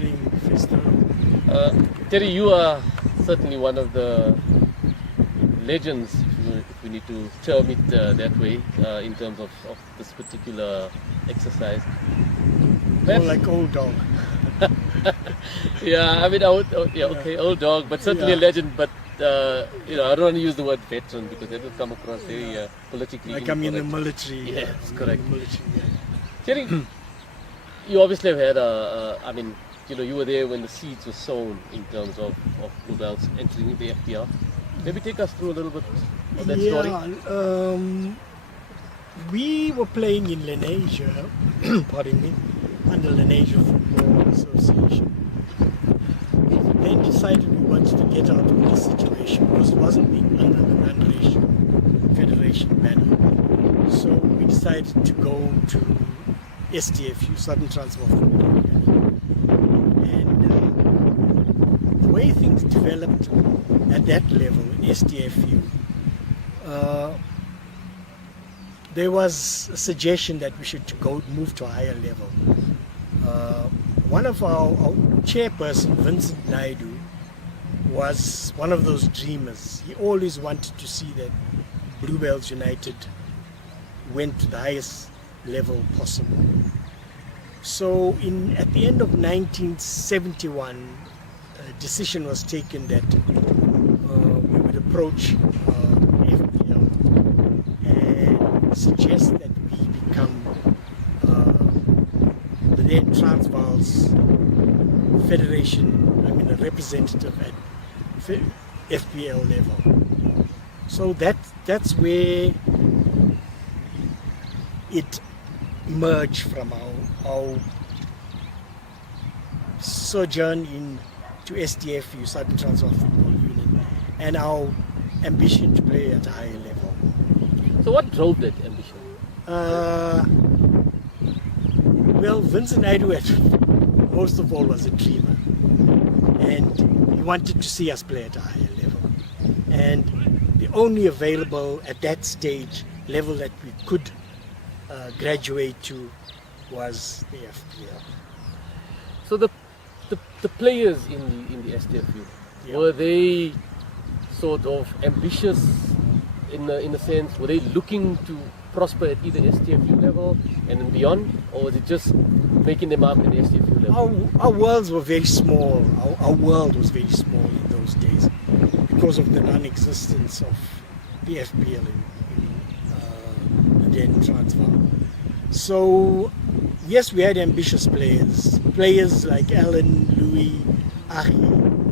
morning, Fisto. Terry, you are certainly one of the legends, if we need to term it that way, in terms of this particular exercise. More like old dog. Yeah, I mean, old dog, but certainly a legend. But I don't want to use the word veteran because that will come across very politically like incorrect. I'm in the military. Yes, correct. Military, Terry, you obviously have had you were there when the seeds were sown in terms of Bluebells entering the FPL. Maybe take us through a little bit of that story. We were playing in Lenasia, pardon me, under Lenasia Football Association. We then decided we wanted to get out of this situation because it wasn't being under the non-racial federation banner. So we decided to go to STFU, Southern Transvaal Football Union. And the way things developed at that level, STFU, there was a suggestion that we should move to a higher level. One of our chairperson, Vincent Naidu, was one of those dreamers. He always wanted to see that Bluebells United went to the highest level possible. So at the end of 1971, a decision was taken that we would approach FPL and suggest that we become the then Transvaal's federation, a representative at FPL level. So that's where it emerged from our sojourn into STFU, Southern Transvaal Football Union, and our ambition to play at a higher level. So what drove that ambition? Well, Vincent Naidu, most of all, was a dreamer, and he wanted to see us play at a higher level. And the only available at that stage level that we could graduate to was the FPL. So the players in the STFU, were they sort of ambitious in a sense? Were they looking to prosper at either STFU level and then beyond, or was it just making them up at the STFU level? Our worlds were very small. Our world was very small in those days because of the non-existence of the FPL in the then Transvaal. So yes, we had ambitious players like Alan, Louis, Ahi,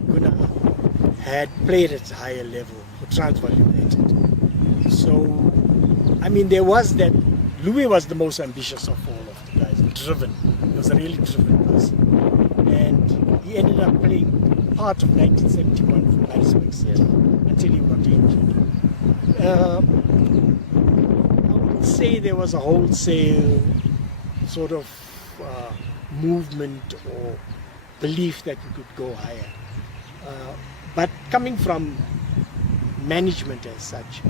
Gunnar had played at a higher level for Transvaal United. So there was that. Louis was the most ambitious of all of the guys, driven. He was a really driven person. And he ended up playing part of 1971 for Harrisburg City until he got injured. I wouldn't say there was a wholesale sort of movement or belief that we could go higher. But coming from management as such,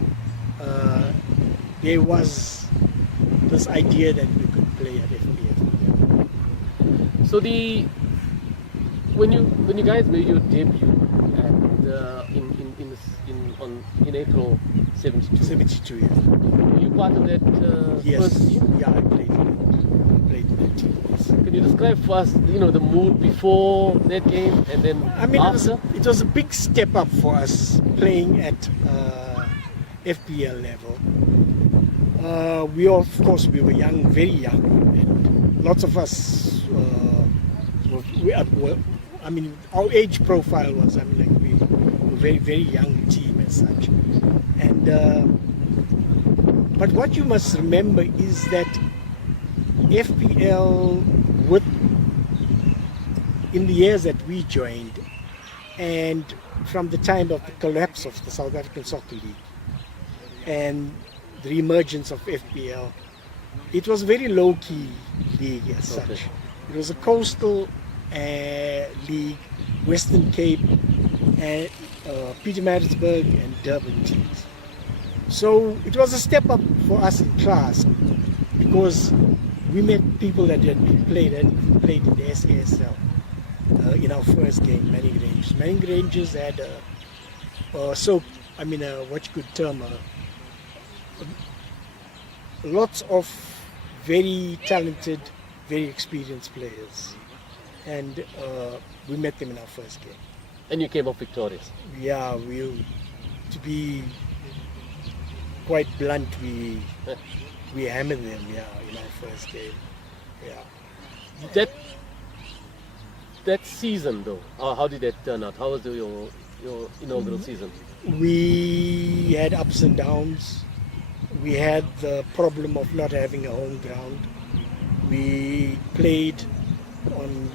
there was this idea that we could play at FPL. So when you guys made your debut in April 72. 72, yeah. Were you part of that first team? Yeah, I played in that team. Yes. Can you describe for us, the mood before that game and then after? It was a big step up for us playing at FPL level. We were young, very young, and lots of us our age profile was, we were a very, very young team as such. And but what you must remember is that FPL, in the years that we joined, and from the time of the collapse of the South African Soccer League and the emergence of FPL, it was a very low-key league as such. It was a coastal league, Western Cape, and Pietermaritzburg and Durban teams. So it was a step up for us in class because we met people that had played in the SASL. in our first game, Manning Rangers. Manning Rangers had what you could term lots of very talented, very experienced players, and we met them in our first game. And you came up victorious. Yeah, to be quite blunt, we hammered them. Yeah, in our first game. Yeah. That season though, how did that turn out? How was your inaugural season? We had ups and downs. We had the problem of not having a home ground. We played on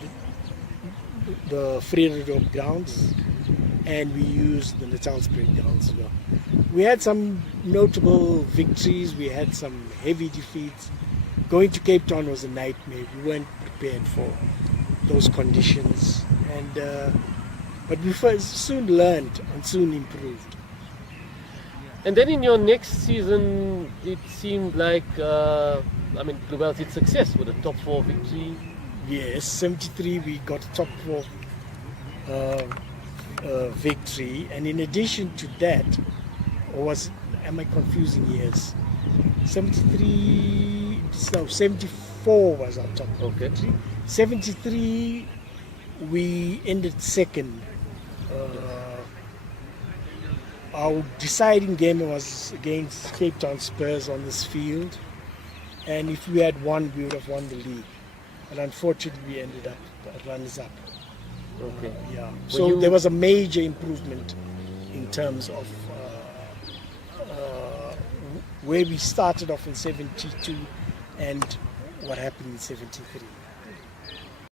the Vredendorp grounds, and we used the Natalspruit grounds as well. We had some notable victories. We had some heavy defeats. Going to Cape Town was a nightmare. We weren't prepared for those conditions, but we soon learned and soon improved. And then in your next season, it seemed like, Bluebells had success with a top 4 victory. Yes, 73 we got a top 4 victory, and in addition to that, am I confusing years? 74 was our top 4 victory. 73 we ended second. Our deciding game was against Cape Town Spurs on this field, and if we had won, we would have won the league. And unfortunately, we ended up runners-up. Okay. Yeah. So there was a major improvement in terms of where we started off in 72 and what happened in 73.